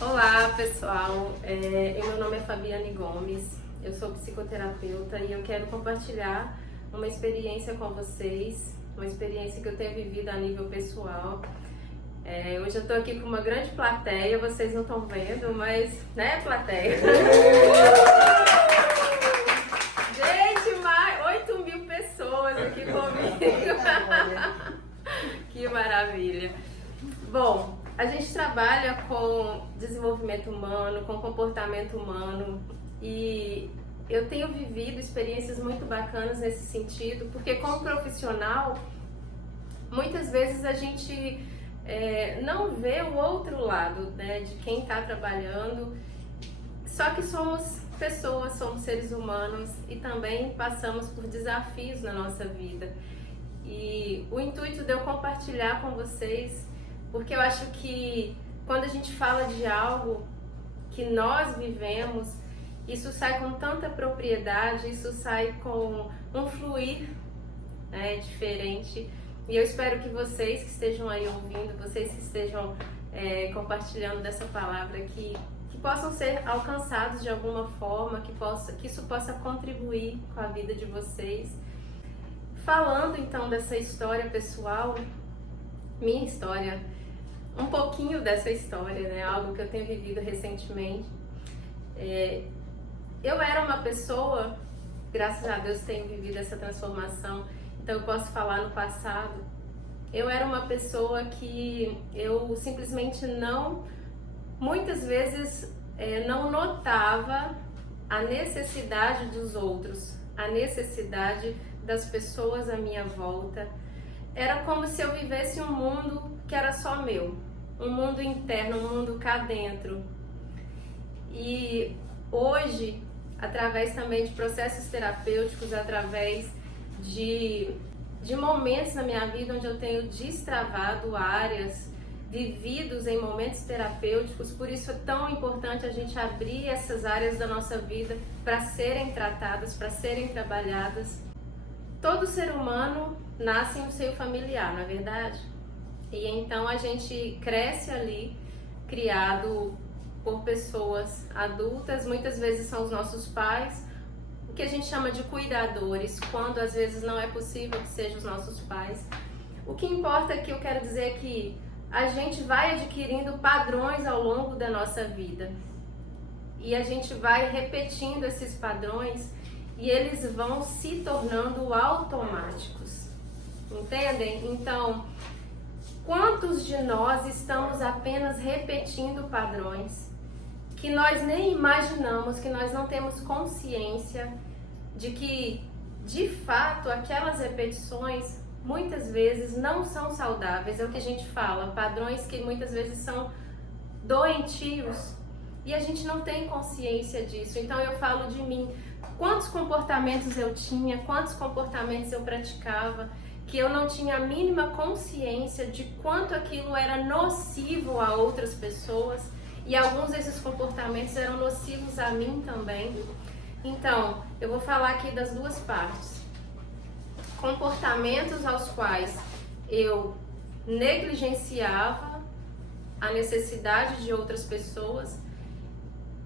Olá pessoal, meu nome é Fabiane Gomes, eu sou psicoterapeuta e eu quero compartilhar uma experiência com vocês, uma experiência que eu tenho vivido a nível pessoal. Hoje eu estou aqui com uma grande plateia, vocês não estão vendo, mas, né, plateia? Gente, mais 8.000 pessoas aqui comigo. Que maravilha! Bom, a gente trabalha com desenvolvimento humano, com comportamento humano e eu tenho vivido experiências muito bacanas nesse sentido, porque como profissional, muitas vezes a gente não vê o outro lado, né, de quem está trabalhando, só que somos pessoas, somos seres humanos e também passamos por desafios na nossa vida. E o intuito de eu compartilhar com vocês, porque eu acho que quando a gente fala de algo que nós vivemos, isso sai com tanta propriedade, isso sai com um fluir, né, diferente. E eu espero que vocês que estejam aí ouvindo, vocês que estejam compartilhando dessa palavra, que possam ser alcançados de alguma forma, que isso possa contribuir com a vida de vocês. Falando então dessa história pessoal, minha história, um pouquinho dessa história, né? Algo que eu tenho vivido recentemente. Eu era uma pessoa, graças a Deus tenho vivido essa transformação, então eu posso falar no passado. Eu era uma pessoa que eu simplesmente muitas vezes não notava a necessidade dos outros, a necessidade das pessoas à minha volta. Era como se eu vivesse um mundo que era só meu, um mundo interno, um mundo cá dentro. E hoje, através também de processos terapêuticos, através de momentos na minha vida onde eu tenho destravado áreas, vividos em momentos terapêuticos, por isso é tão importante a gente abrir essas áreas da nossa vida para serem tratadas, para serem trabalhadas. Todo ser humano nasce em um seio familiar, não é verdade? E então a gente cresce ali, criado por pessoas adultas, muitas vezes são os nossos pais, o que a gente chama de cuidadores, quando às vezes não é possível que sejam os nossos pais. O que importa que eu quero dizer é que a gente vai adquirindo padrões ao longo da nossa vida. E a gente vai repetindo esses padrões e eles vão se tornando automáticos. Entendem? Então, quantos de nós estamos apenas repetindo padrões que nós nem imaginamos, que nós não temos consciência de que, de fato, aquelas repetições muitas vezes não são saudáveis? É o que a gente fala, padrões que muitas vezes são doentios e a gente não tem consciência disso. Então eu falo de mim, quantos comportamentos eu tinha, quantos comportamentos eu praticava, que eu não tinha a mínima consciência de quanto aquilo era nocivo a outras pessoas, e alguns desses comportamentos eram nocivos a mim também. Então, eu vou falar aqui das duas partes. Comportamentos aos quais eu negligenciava a necessidade de outras pessoas,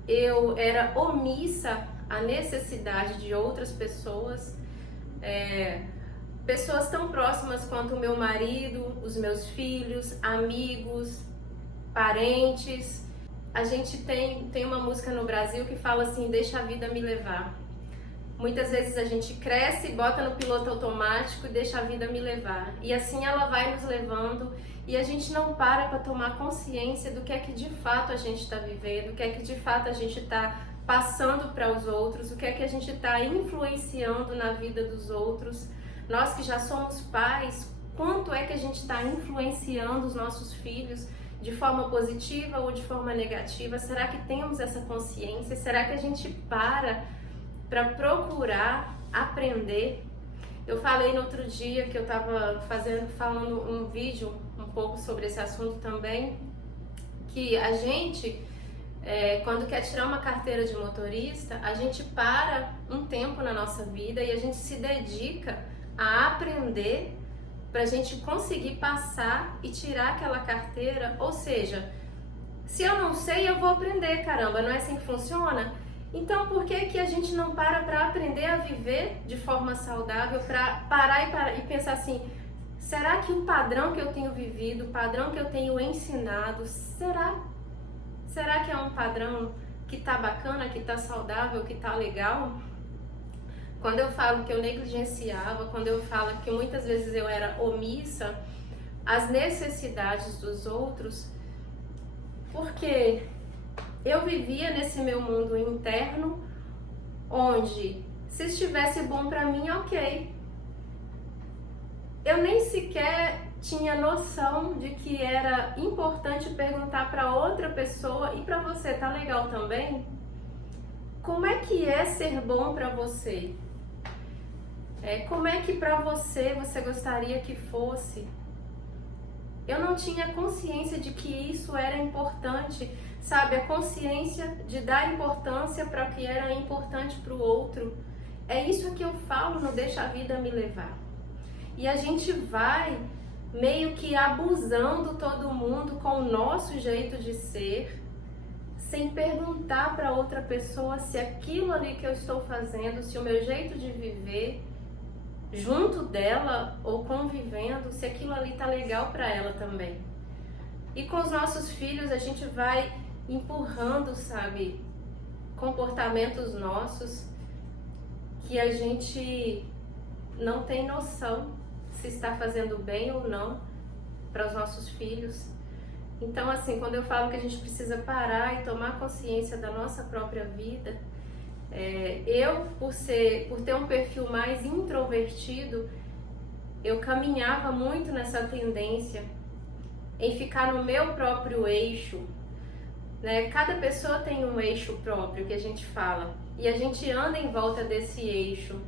eu era omissa à necessidade de outras pessoas, pessoas tão próximas quanto o meu marido, os meus filhos, amigos, parentes. A gente tem uma música no Brasil que fala assim: deixa a vida me levar. Muitas vezes a gente cresce, bota no piloto automático e deixa a vida me levar. E assim ela vai nos levando e a gente não para tomar consciência do que é que de fato a gente está vivendo, o que é que de fato a gente está passando para os outros, o que é que a gente está influenciando na vida dos outros. Nós que já somos pais, quanto é que a gente está influenciando os nossos filhos de forma positiva ou de forma negativa? Será que temos essa consciência? Será que a gente para procurar aprender? Eu falei no outro dia que eu estava falando um vídeo um pouco sobre esse assunto também, que a gente, quando quer tirar uma carteira de motorista, a gente para um tempo na nossa vida e a gente se dedica a aprender para a gente conseguir passar e tirar aquela carteira. Ou seja, Se eu não sei, eu vou aprender, caramba, não é assim que funciona? Então, por que que a gente não para aprender a viver de forma saudável, para parar e pensar assim, será que o padrão que eu tenho vivido, o padrão que eu tenho ensinado, será que é um padrão que tá bacana, que tá saudável, que tá legal? Quando eu falo que eu negligenciava, quando eu falo que muitas vezes eu era omissa às necessidades dos outros, porque eu vivia nesse meu mundo interno, onde se estivesse bom pra mim, ok. Eu nem sequer tinha noção de que era importante perguntar para outra pessoa, e para você, tá legal também? Como é que é ser bom para você? Como é que para você gostaria que fosse? Eu não tinha consciência de que isso era importante, sabe? A consciência de dar importância para o que era importante para o outro. É isso que eu falo no Deixa a Vida Me Levar. E a gente vai meio que abusando todo mundo com o nosso jeito de ser, sem perguntar para outra pessoa se aquilo ali que eu estou fazendo, se o meu jeito de viver junto dela ou convivendo, se aquilo ali tá legal para ela também. E com os nossos filhos a gente vai empurrando, sabe, comportamentos nossos que a gente não tem noção se está fazendo bem ou não para os nossos filhos. Então, assim, quando eu falo que a gente precisa parar e tomar consciência da nossa própria vida, eu, por ter um perfil mais introvertido, eu caminhava muito nessa tendência em ficar no meu próprio eixo, né? Cada pessoa tem um eixo próprio que a gente fala e a gente anda em volta desse eixo,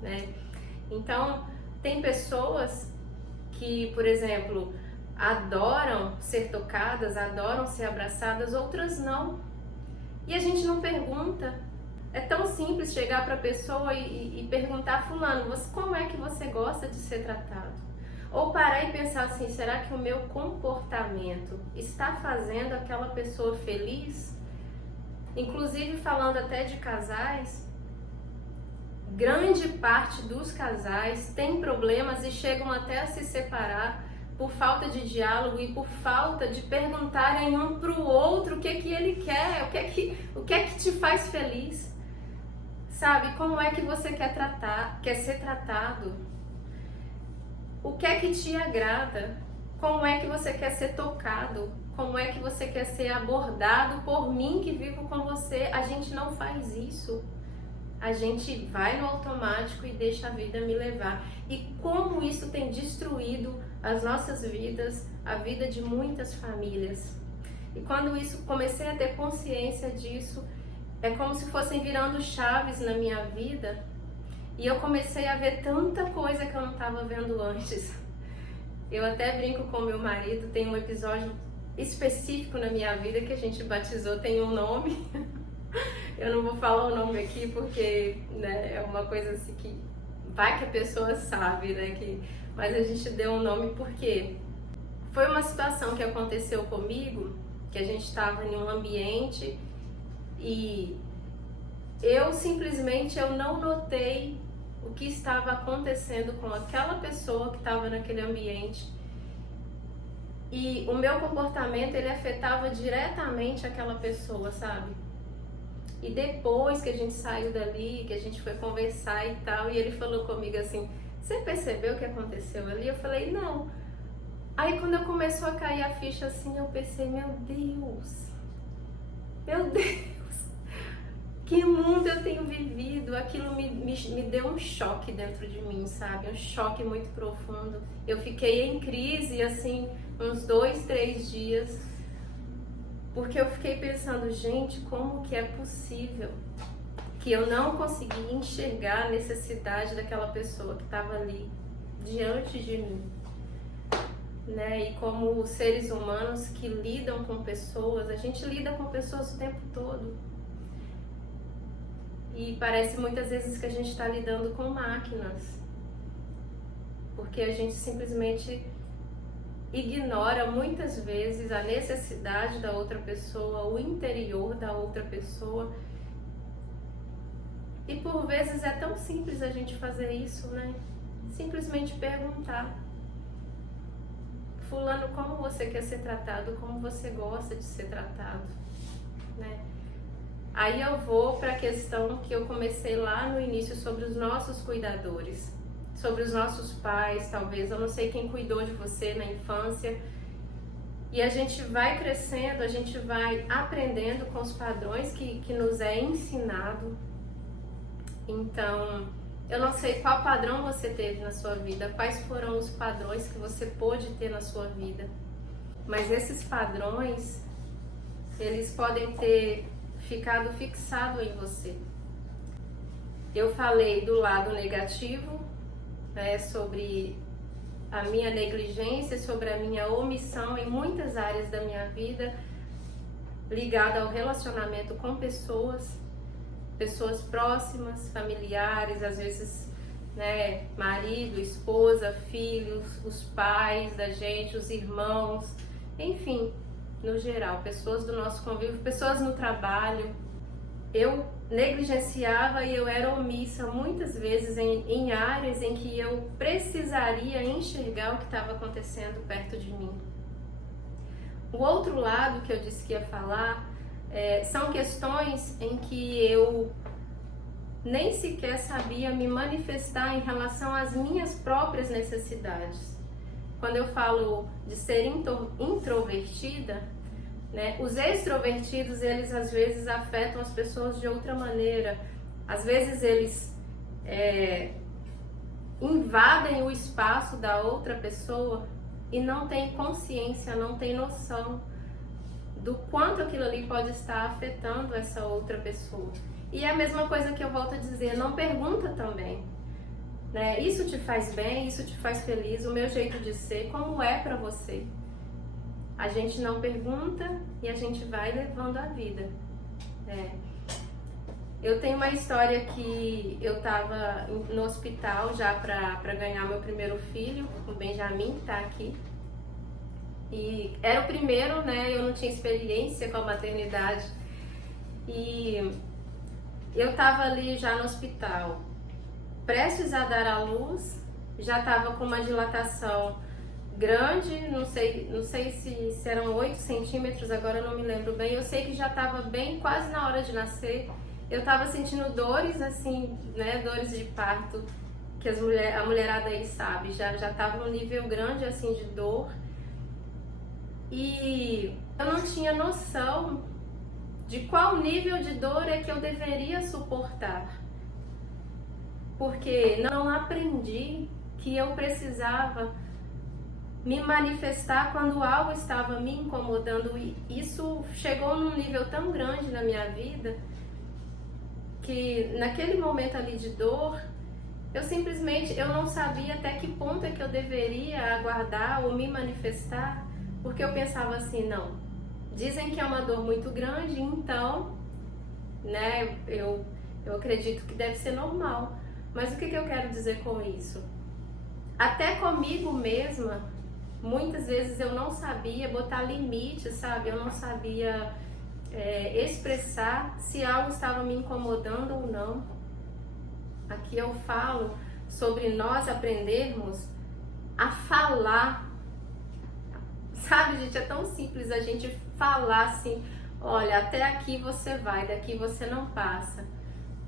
né? Então, tem pessoas que, por exemplo, adoram ser tocadas, adoram ser abraçadas, outras não. E a gente não pergunta. É tão simples chegar para a pessoa e perguntar, fulano, como é que você gosta de ser tratado? Ou parar e pensar assim, será que o meu comportamento está fazendo aquela pessoa feliz? Inclusive, falando até de casais, grande parte dos casais tem problemas e chegam até a se separar por falta de diálogo e por falta de perguntarem um para o outro o que ele quer, o que é que te faz feliz. Sabe, como é que você quer ser tratado? O que é que te agrada? Como é que você quer ser tocado? Como é que você quer ser abordado por mim que vivo com você? A gente não faz isso. A gente vai no automático e deixa a vida me levar. E como isso tem destruído as nossas vidas, a vida de muitas famílias. E quando comecei a ter consciência disso, é como se fossem virando chaves na minha vida e eu comecei a ver tanta coisa que eu não estava vendo antes. Eu até brinco com meu marido, tem um episódio específico na minha vida que a gente batizou, tem um nome. Eu não vou falar o nome aqui porque, né, é uma coisa assim que vai que a pessoa sabe, né, mas a gente deu um nome porque foi uma situação que aconteceu comigo, que a gente estava em um ambiente e eu simplesmente não notei o que estava acontecendo com aquela pessoa que estava naquele ambiente. E o meu comportamento, ele afetava diretamente aquela pessoa, sabe? E depois que a gente saiu dali, que a gente foi conversar e tal, e ele falou comigo assim, você percebeu o que aconteceu ali? Eu falei, não. Aí quando começou a cair a ficha assim, eu pensei, meu Deus, que mundo eu tenho vivido. Aquilo me deu um choque dentro de mim, sabe? Um choque muito profundo. Eu fiquei em crise, assim, uns 2, 3 dias, porque eu fiquei pensando, gente, como que é possível que eu não consegui enxergar a necessidade daquela pessoa que estava ali diante de mim, né? E como seres humanos que lidam com pessoas, a gente lida com pessoas o tempo todo. E parece muitas vezes que a gente está lidando com máquinas, porque a gente simplesmente ignora muitas vezes a necessidade da outra pessoa, o interior da outra pessoa. E por vezes é tão simples a gente fazer isso, né? Simplesmente perguntar: fulano, como você quer ser tratado? Como você gosta de ser tratado? Né? Aí eu vou para a questão que eu comecei lá no início sobre os nossos cuidadores, sobre os nossos pais, talvez. Eu não sei quem cuidou de você na infância. E a gente vai crescendo, a gente vai aprendendo com os padrões que nos é ensinado. Então, eu não sei qual padrão você teve na sua vida, quais foram os padrões que você pôde ter na sua vida. Mas esses padrões, eles podem ter ficado fixado em você. Eu falei do lado negativo, né, sobre a minha negligência, sobre a minha omissão em muitas áreas da minha vida, ligada ao relacionamento com pessoas próximas, familiares, às vezes, né, marido, esposa, filhos, os pais da gente, os irmãos, enfim, no geral, pessoas do nosso convívio, pessoas no trabalho. Eu negligenciava e eu era omissa muitas vezes em áreas em que eu precisaria enxergar o que estava acontecendo perto de mim. O outro lado que eu disse que ia falar são questões em que eu nem sequer sabia me manifestar em relação às minhas próprias necessidades. Quando eu falo de ser introvertida, né, os extrovertidos, eles às vezes afetam as pessoas de outra maneira. Às vezes eles invadem o espaço da outra pessoa e não têm consciência, não têm noção do quanto aquilo ali pode estar afetando essa outra pessoa. E é a mesma coisa que eu volto a dizer, não pergunta também, né? Isso te faz bem, isso te faz feliz, o meu jeito de ser, como é pra você? A gente não pergunta e a gente vai levando a vida. Eu tenho uma história que eu tava no hospital já pra ganhar meu primeiro filho, o Benjamin, que tá aqui. E era o primeiro, né? Eu não tinha experiência com a maternidade. E eu tava ali já no hospital, prestes a dar à luz, já tava com uma dilatação grande, não sei se eram 8 centímetros, agora eu não me lembro bem. Eu sei que já tava bem quase na hora de nascer. Eu tava sentindo dores, assim, né? Dores de parto, que a mulherada aí sabe. Já tava um nível grande, assim, de dor. E eu não tinha noção de qual nível de dor é que eu deveria suportar, porque não aprendi que eu precisava me manifestar quando algo estava me incomodando. E isso chegou num nível tão grande na minha vida que naquele momento ali de dor, eu não sabia até que ponto é que eu deveria aguardar ou me manifestar. Porque eu pensava assim, não, dizem que é uma dor muito grande, então, né, eu acredito que deve ser normal. Mas o que eu quero dizer com isso? Até comigo mesma, muitas vezes eu não sabia botar limite, sabe? Eu não sabia expressar se algo estava me incomodando ou não. Aqui eu falo sobre nós aprendermos a falar. Sabe, gente, é tão simples a gente falar assim, olha, até aqui você vai, daqui você não passa,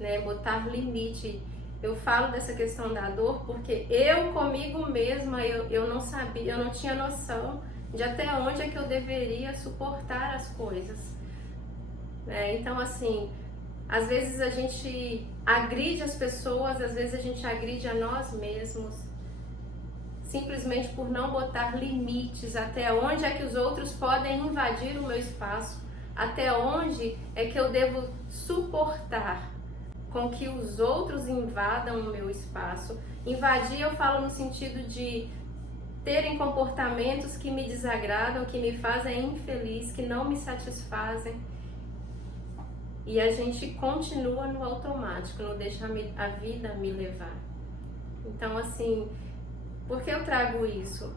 né? Botar limite. Eu falo dessa questão da dor porque eu comigo mesma, eu não sabia, eu não tinha noção de até onde é que eu deveria suportar as coisas, né? Então, assim, às vezes a gente agride as pessoas, às vezes a gente agride a nós mesmos, simplesmente por não botar limites, até onde é que os outros podem invadir o meu espaço, até onde é que eu devo suportar com que os outros invadam o meu espaço. Invadir eu falo no sentido de terem comportamentos que me desagradam, que me fazem infeliz, que não me satisfazem. E a gente continua no automático, não deixa a vida me levar. Então, assim, por que eu trago isso?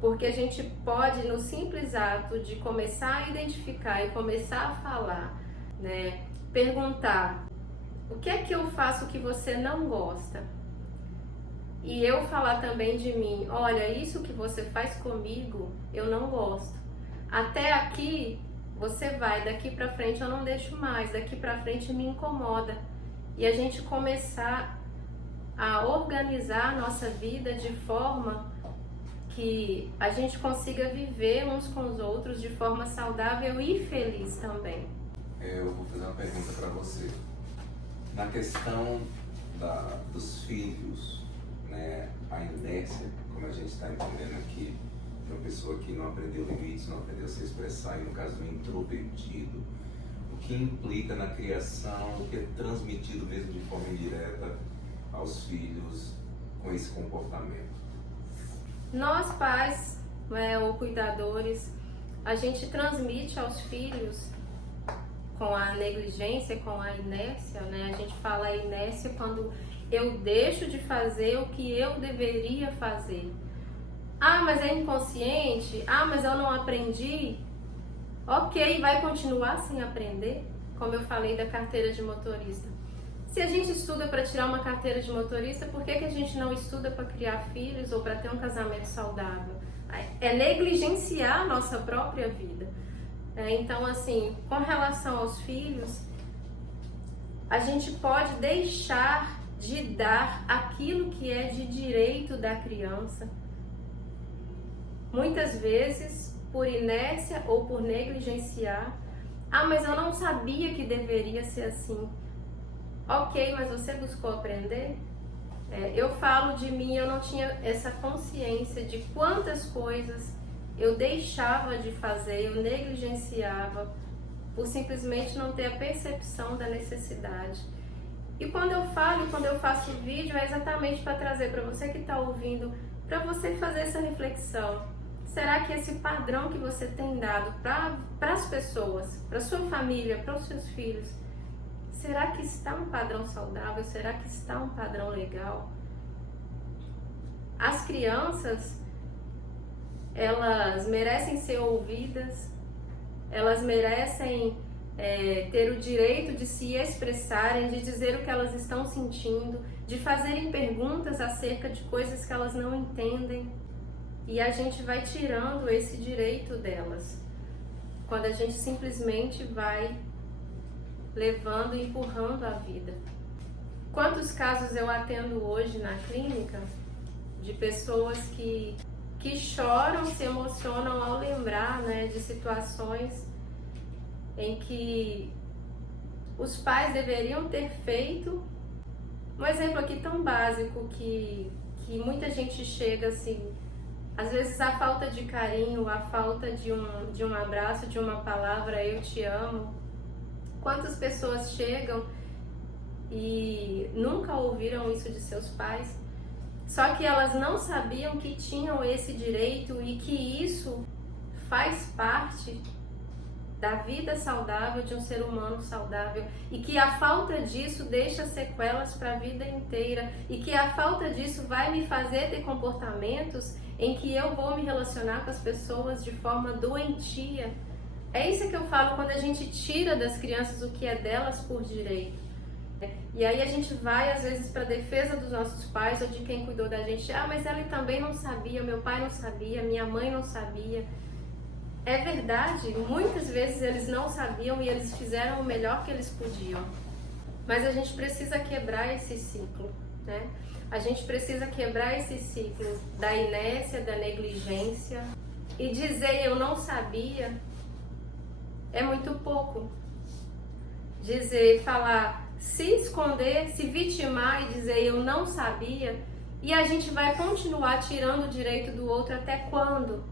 Porque a gente pode, no simples ato de começar a identificar e começar a falar, né, perguntar: o que é que eu faço que você não gosta? E eu falar também de mim: olha, isso que você faz comigo, eu não gosto. Até aqui você vai, daqui pra frente eu não deixo mais, daqui pra frente me incomoda. E a gente começar a organizar a nossa vida de forma que a gente consiga viver uns com os outros de forma saudável e feliz também. Eu vou fazer uma pergunta para você. Na questão dos filhos, né, a inércia, como a gente está entendendo aqui, de uma pessoa que não aprendeu limites, não aprendeu a se expressar, e no caso do introvertido, o que implica na criação, o que é transmitido mesmo de forma indireta aos filhos com esse comportamento? Nós pais, né, ou cuidadores, a gente transmite aos filhos com a negligência, com a inércia, né? A gente fala a inércia quando eu deixo de fazer o que eu deveria fazer. Ah, mas é inconsciente? Ah, mas eu não aprendi? Ok, vai continuar sem aprender? Como eu falei da carteira de motorista. Se a gente estuda para tirar uma carteira de motorista, por que a gente não estuda para criar filhos ou para ter um casamento saudável? É negligenciar a nossa própria vida. Então, assim, com relação aos filhos, a gente pode deixar de dar aquilo que é de direito da criança. Muitas vezes, por inércia ou por negligenciar. Ah, mas eu não sabia que deveria ser assim. Ok, mas você buscou aprender? Eu falo de mim, eu não tinha essa consciência de quantas coisas eu deixava de fazer, eu negligenciava por simplesmente não ter a percepção da necessidade. E quando eu falo, quando eu faço vídeo, é exatamente para trazer para você que está ouvindo, para você fazer essa reflexão. Será que esse padrão que você tem dado para as pessoas, para sua família, para os seus filhos, será que está um padrão saudável? Será que está um padrão legal? As crianças, elas merecem ser ouvidas, elas merecem ter o direito de se expressarem, de dizer o que elas estão sentindo, de fazerem perguntas acerca de coisas que elas não entendem. E a gente vai tirando esse direito delas, quando a gente simplesmente vai levando e empurrando a vida. Quantos casos eu atendo hoje na clínica de pessoas que choram, se emocionam ao lembrar, né, de situações em que os pais deveriam ter feito. Um exemplo aqui tão básico que muita gente chega assim, às vezes a falta de carinho, a falta de um abraço, de uma palavra, eu te amo. Quantas pessoas chegam e nunca ouviram isso de seus pais, só que elas não sabiam que tinham esse direito e que isso faz parte da vida saudável de um ser humano saudável, e que a falta disso deixa sequelas para a vida inteira, e que a falta disso vai me fazer ter comportamentos em que eu vou me relacionar com as pessoas de forma doentia. É isso que eu falo quando a gente tira das crianças o que é delas por direito. E aí a gente vai às vezes para a defesa dos nossos pais ou de quem cuidou da gente. Ah, mas ela também não sabia, meu pai não sabia, minha mãe não sabia. É verdade, muitas vezes eles não sabiam e eles fizeram o melhor que eles podiam. Mas a gente precisa quebrar esse ciclo, né? A gente precisa quebrar esse ciclo da inércia, da negligência. E dizer eu não sabia é muito pouco. Dizer, falar, se esconder, se vitimar e dizer eu não sabia, e a gente vai continuar tirando o direito do outro até quando?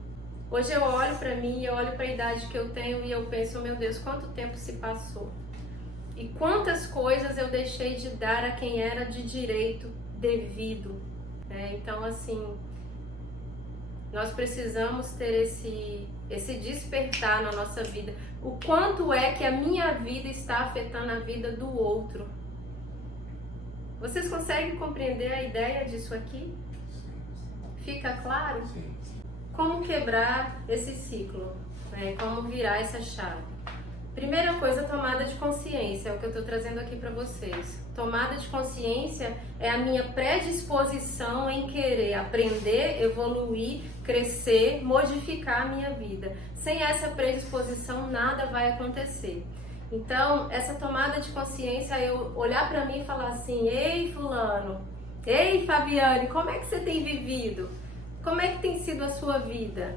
Hoje eu olho para mim, eu olho para a idade que eu tenho e eu penso, meu Deus, quanto tempo se passou? E quantas coisas eu deixei de dar a quem era de direito devido. Então, assim, nós precisamos ter esse despertar na nossa vida. O quanto é que a minha vida está afetando a vida do outro? Vocês conseguem compreender a ideia disso aqui? Fica claro? Sim. como quebrar esse ciclo, né? Como virar essa chave. Primeira coisa, tomada de consciência, é o que eu estou trazendo aqui para vocês. Tomada de consciência é a minha predisposição em querer aprender, evoluir, crescer, modificar a minha vida. Sem essa predisposição, nada vai acontecer. Então, essa tomada de consciência é eu olhar para mim e falar assim: ei, fulano, ei, Fabiane, como é que você tem vivido? Como é que tem sido a sua vida?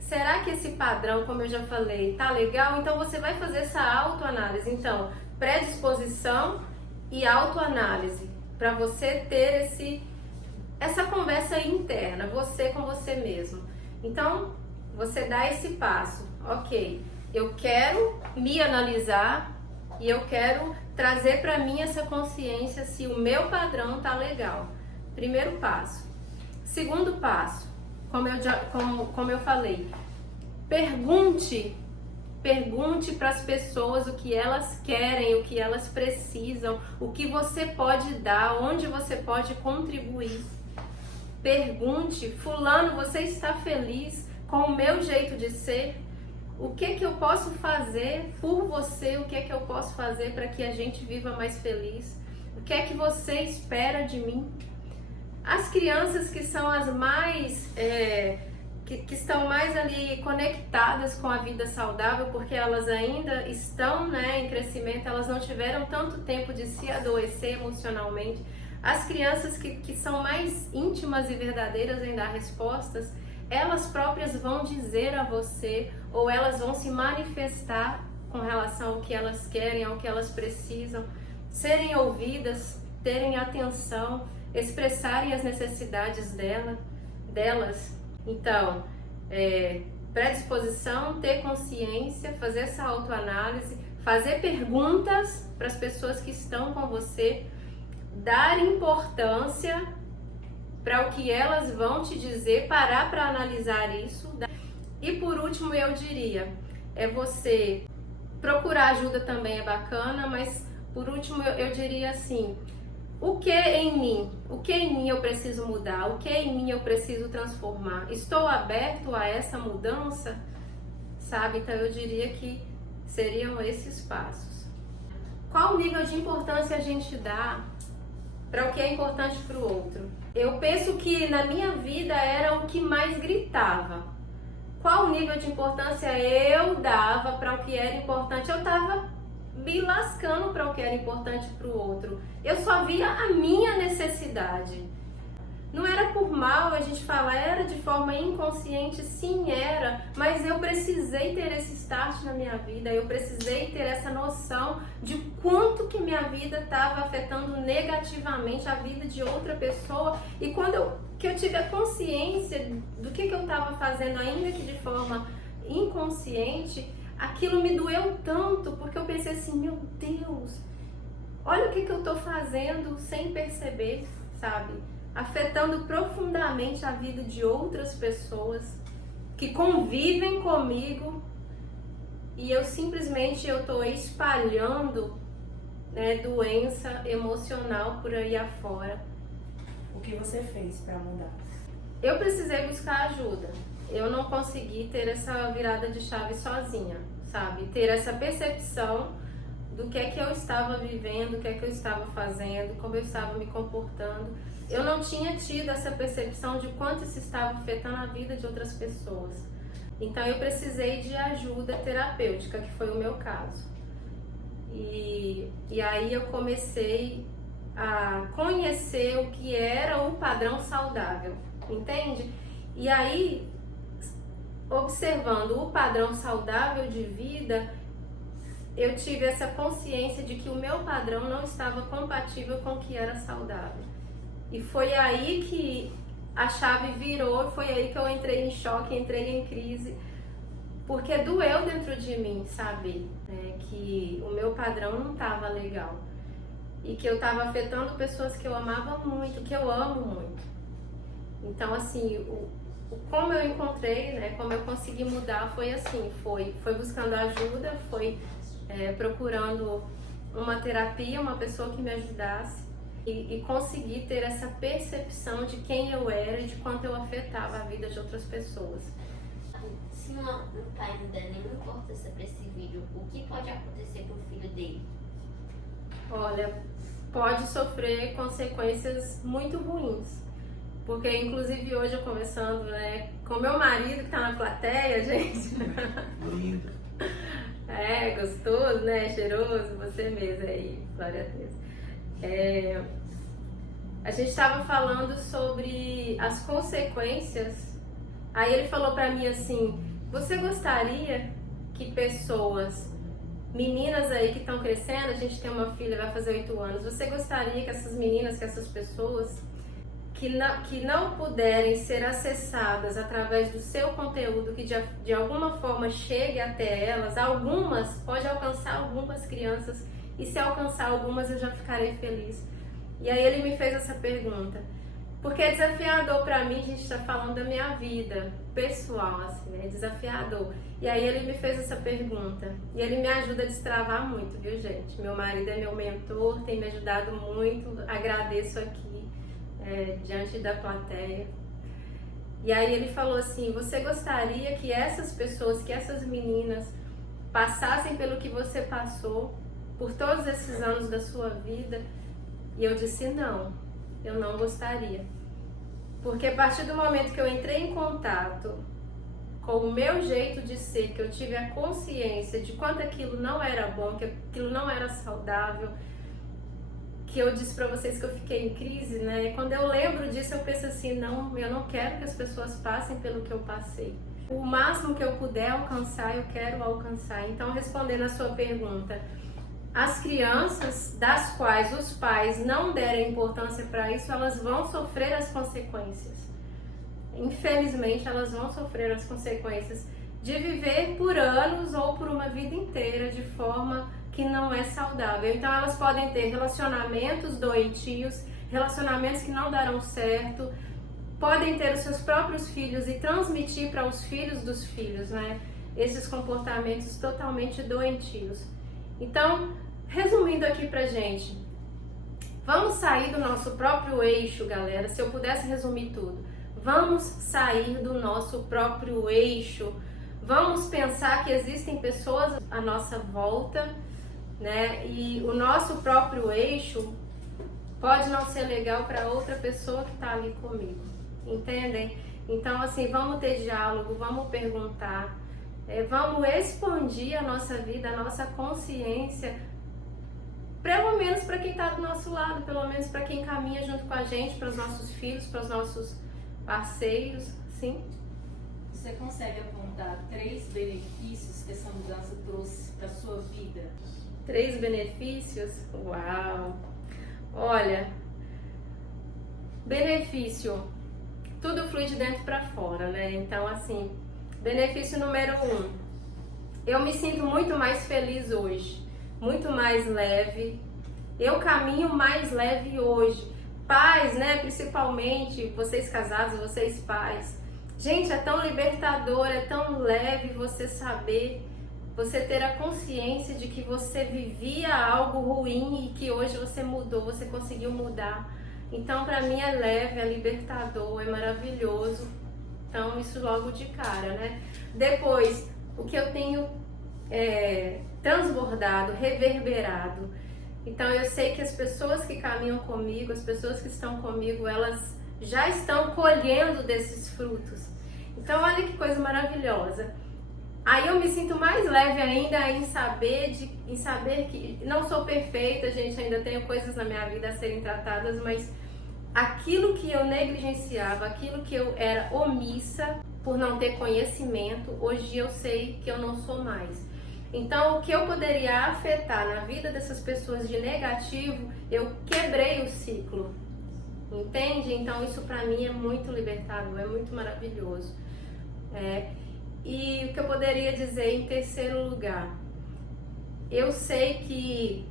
Será que esse padrão, como eu já falei, tá legal? Então você vai fazer essa autoanálise. Então, predisposição e autoanálise, para você ter essa conversa interna, você com você mesmo. Então, você dá esse passo. Ok, eu quero me analisar e eu quero trazer para mim essa consciência se o meu padrão tá legal. Primeiro passo. Segundo passo, como eu falei, pergunte para as pessoas o que elas querem, o que elas precisam, o que você pode dar, onde você pode contribuir. Pergunte: fulano, você está feliz com o meu jeito de ser? O que eu posso fazer por você? O que eu posso fazer para que a gente viva mais feliz? O que você espera de mim? As crianças que são as mais, que estão mais ali conectadas com a vida saudável, porque elas ainda estão, né, em crescimento, elas não tiveram tanto tempo de se adoecer emocionalmente. As crianças que são mais íntimas e verdadeiras em dar respostas, elas próprias vão dizer a você, ou elas vão se manifestar com relação ao que elas querem, ao que elas precisam, serem ouvidas, terem atenção, expressarem as necessidades delas. Então, predisposição, ter consciência, fazer essa autoanálise, fazer perguntas para as pessoas que estão com você, dar importância para o que elas vão te dizer, parar para analisar isso. E por último, eu diria, você procurar ajuda também é bacana, mas por último eu diria assim: o que em mim eu preciso mudar? O que em mim eu preciso transformar? Estou aberto a essa mudança? Sabe? Então eu diria que seriam esses passos. Qual nível de importância a gente dá para o que é importante para o outro? Eu penso que na minha vida era o que mais gritava. Qual nível de importância eu dava para o que era importante? Eu estava me lascando para o que era importante para o outro. Eu só via a minha necessidade. Não era por mal, a gente fala, era de forma inconsciente, sim era, mas eu precisei ter esse start na minha vida, eu precisei ter essa noção de quanto que minha vida estava afetando negativamente a vida de outra pessoa. E quando eu tive a consciência do que eu estava fazendo, ainda que de forma inconsciente, aquilo me doeu tanto, porque eu pensei assim: meu Deus, olha o que eu estou fazendo sem perceber, sabe? Afetando profundamente a vida de outras pessoas que convivem comigo, e eu simplesmente estou espalhando, né, doença emocional por aí afora. O que você fez para mudar? Eu precisei buscar ajuda. Eu não consegui ter essa virada de chave sozinha, sabe? Ter essa percepção do que é que eu estava vivendo, o que é que eu estava fazendo, como eu estava me comportando. Eu não tinha tido essa percepção de quanto isso estava afetando a vida de outras pessoas. Então eu precisei de ajuda terapêutica, que foi o meu caso. E aí eu comecei a conhecer o que era o padrão saudável, entende? E aí, observando o padrão saudável de vida, eu tive essa consciência de que o meu padrão não estava compatível com o que era saudável. E foi aí que a chave virou, foi aí que eu entrei em choque, entrei em crise, porque doeu dentro de mim saber, né, que o meu padrão não estava legal e que eu estava afetando pessoas que eu amava muito, que eu amo muito. Então, assim, como eu encontrei, né, como eu consegui mudar foi assim, foi buscando ajuda, foi procurando uma terapia, uma pessoa que me ajudasse. e conseguir ter essa percepção de quem eu era e de quanto eu afetava a vida de outras pessoas. Se um pai não der nenhuma importância para esse vídeo, o que pode acontecer com o filho dele? Olha, pode sofrer consequências muito ruins. Porque, inclusive, hoje eu conversando, né, com meu marido que tá na plateia, gente. Lindo. É, gostoso, né? Cheiroso, você mesmo aí, glória a Deus. A gente estava falando sobre as consequências. Aí ele falou pra mim assim: você gostaria que pessoas, meninas aí que estão crescendo, a gente tem uma filha, vai fazer 8 anos, você gostaria que essas meninas, que essas pessoas que não puderem ser acessadas através do seu conteúdo, que de alguma forma chegue até elas, algumas, pode alcançar algumas crianças, e se alcançar algumas eu já ficarei feliz. E aí ele me fez essa pergunta, porque é desafiador pra mim, a gente tá falando da minha vida pessoal, assim, é desafiador. E aí ele me fez essa pergunta, e ele me ajuda a destravar muito, viu, gente? Meu marido é meu mentor, tem me ajudado muito, agradeço aqui. Diante da plateia. E aí ele falou assim: você gostaria que essas pessoas, que essas meninas passassem pelo que você passou por todos esses anos da sua vida? E eu disse: não, eu não gostaria. Porque a partir do momento que eu entrei em contato com o meu jeito de ser, que eu tive a consciência de quanto aquilo não era bom, que aquilo não era saudável, que eu disse pra vocês que eu fiquei em crise, né? E quando eu lembro disso, eu penso assim: não, eu não quero que as pessoas passem pelo que eu passei. O máximo que eu puder alcançar, eu quero alcançar. Então, respondendo a sua pergunta, as crianças das quais os pais não derem importância para isso, elas vão sofrer as consequências. Infelizmente, elas vão sofrer as consequências de viver por anos ou por uma vida inteira de forma que não é saudável. Então elas podem ter relacionamentos doentios, relacionamentos que não darão certo, podem ter os seus próprios filhos e transmitir para os filhos dos filhos, né? Esses comportamentos totalmente doentios. Então, resumindo aqui pra gente, vamos sair do nosso próprio eixo, galera. Se eu pudesse resumir tudo, vamos sair do nosso próprio eixo. Vamos pensar que existem pessoas à nossa volta, né? E o nosso próprio eixo pode não ser legal para outra pessoa que está ali comigo, entendem? Então, assim, vamos ter diálogo, vamos perguntar, vamos expandir a nossa vida, a nossa consciência, pelo menos para quem está do nosso lado, pelo menos para quem caminha junto com a gente, para os nossos filhos, para os nossos parceiros, sim? Você consegue apontar 3 benefícios que essa mudança trouxe para a sua vida? 3 benefícios? Uau! Olha, benefício, tudo flui de dentro para fora, né? Então, assim, benefício número 1, eu me sinto muito mais feliz hoje, muito mais leve, eu caminho mais leve hoje. Pais, né? Principalmente vocês casados, vocês pais. Gente, é tão libertador, é tão leve você saber, você ter a consciência de que você vivia algo ruim e que hoje você mudou, você conseguiu mudar. Então, pra mim é leve, é libertador, é maravilhoso. Então, isso logo de cara, né? Depois, o que eu tenho transbordado, reverberado. Então, eu sei que as pessoas que caminham comigo, as pessoas que estão comigo, elas já estão colhendo desses frutos. Então, olha que coisa maravilhosa. Aí eu me sinto mais leve ainda em saber que não sou perfeita, gente, ainda tenho coisas na minha vida a serem tratadas, mas aquilo que eu negligenciava, aquilo que eu era omissa por não ter conhecimento, hoje eu sei que eu não sou mais. Então, o que eu poderia afetar na vida dessas pessoas de negativo, eu quebrei o ciclo. Entende? Então, isso pra mim é muito libertador, é muito maravilhoso. E o que eu poderia dizer em terceiro lugar, eu sei que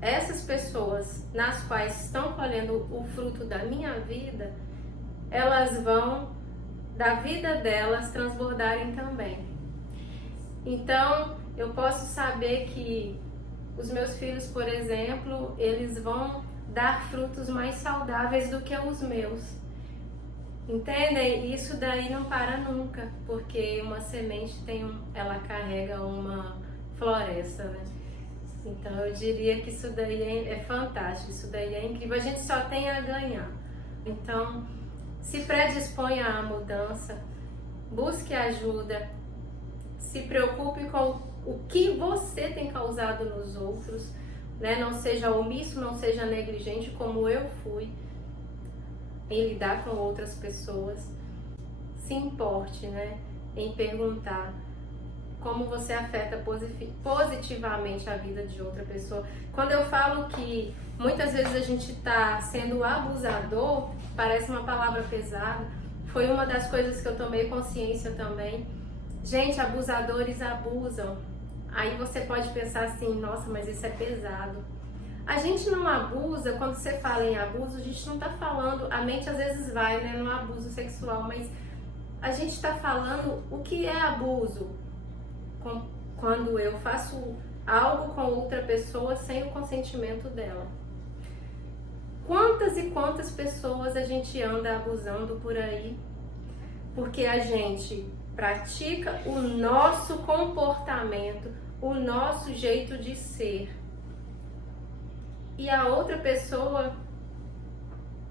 essas pessoas nas quais estão colhendo o fruto da minha vida, elas vão, da vida delas, transbordarem também. Então, eu posso saber que os meus filhos, por exemplo, eles vão dar frutos mais saudáveis do que os meus. Entendem? Isso daí não para nunca, porque uma semente ela carrega uma floresta, né? Então eu diria que isso daí é fantástico, isso daí é incrível, a gente só tem a ganhar. Então, se predisponha à mudança, busque ajuda, se preocupe com o que você tem causado nos outros, né? Não seja omisso, não seja negligente como eu fui em lidar com outras pessoas. Se importe, né, em perguntar como você afeta positivamente a vida de outra pessoa. Quando eu falo que muitas vezes a gente está sendo abusador, parece uma palavra pesada, foi uma das coisas que eu tomei consciência também. Gente, abusadores abusam. Aí você pode pensar assim, nossa, mas isso é pesado. A gente não abusa, quando você fala em abuso, a gente não está falando, a mente às vezes vai, né, no abuso sexual, mas a gente está falando o que é abuso. Quando eu faço algo com outra pessoa sem o consentimento dela. Quantas e quantas pessoas a gente anda abusando por aí, porque a gente pratica o nosso comportamento, o nosso jeito de ser. E a outra pessoa,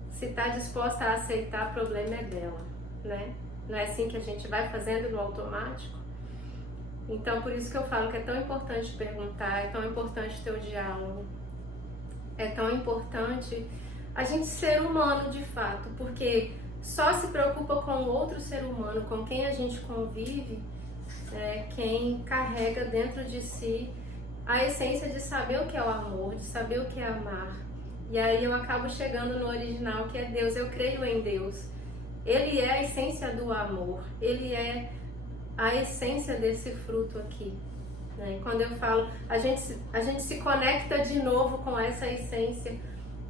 se está disposta a aceitar, o problema é dela, né? Não é assim que a gente vai fazendo no automático? Então, por isso que eu falo que é tão importante perguntar, é tão importante ter o diálogo, é tão importante a gente ser humano de fato, porque só se preocupa com outro ser humano, com quem a gente convive, quem carrega dentro de si a essência de saber o que é o amor, de saber o que é amar. E aí eu acabo chegando no original, que é Deus. Eu creio em Deus. Ele é a essência do amor, ele é a essência desse fruto aqui, né? E quando eu falo, a gente se conecta de novo com essa essência,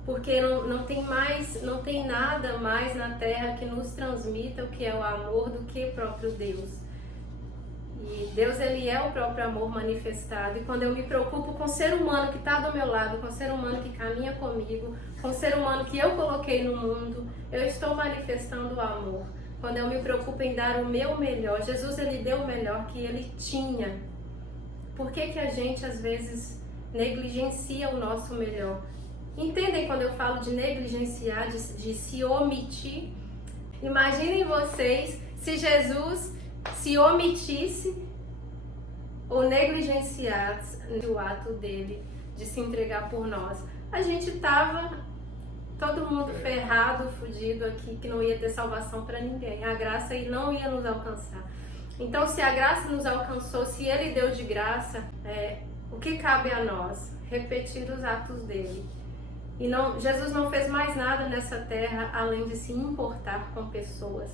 porque não tem nada mais na Terra que nos transmita o que é o amor do que o próprio Deus. E Deus, ele é o próprio amor manifestado. E quando eu me preocupo com o ser humano que está do meu lado, com o ser humano que caminha comigo, com o ser humano que eu coloquei no mundo, eu estou manifestando o amor. Quando eu me preocupo em dar o meu melhor, Jesus, ele deu o melhor que ele tinha. Por que a gente às vezes negligencia o nosso melhor? Entendem quando eu falo de negligenciar, de se omitir? Imaginem vocês se Jesus se omitisse ou negligenciasse o ato dele de se entregar por nós. A gente tava todo mundo ferrado, fudido aqui, que não ia ter salvação para ninguém. A graça não ia nos alcançar. Então, se a graça nos alcançou, se ele deu de graça, o que cabe a nós? Repetir os atos dele. E Jesus não fez mais nada nessa terra além de se importar com pessoas.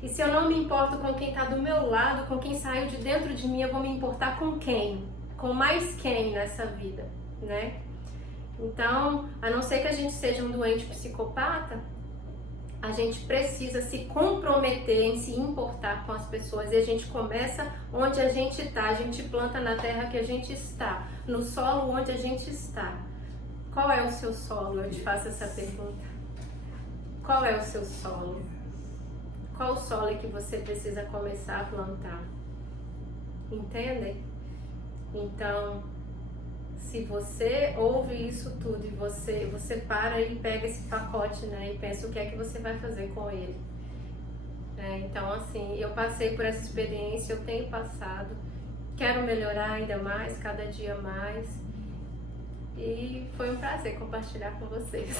E se eu não me importo com quem está do meu lado, com quem saiu de dentro de mim, eu vou me importar com quem? Com mais quem nessa vida, né? Então, a não ser que a gente seja um doente psicopata, a gente precisa se comprometer em se importar com as pessoas. E a gente começa onde a gente está, a gente planta na terra que a gente está, no solo onde a gente está. Qual é o seu solo? Eu te faço essa pergunta. Qual é o seu solo? Qual solo é que você precisa começar a plantar? Entendem? Então, se você ouve isso tudo e você para e pega esse pacote, né, e pensa o que é que você vai fazer com ele. Então, assim, eu passei por essa experiência, eu tenho passado, quero melhorar ainda mais, cada dia mais. E foi um prazer compartilhar com vocês.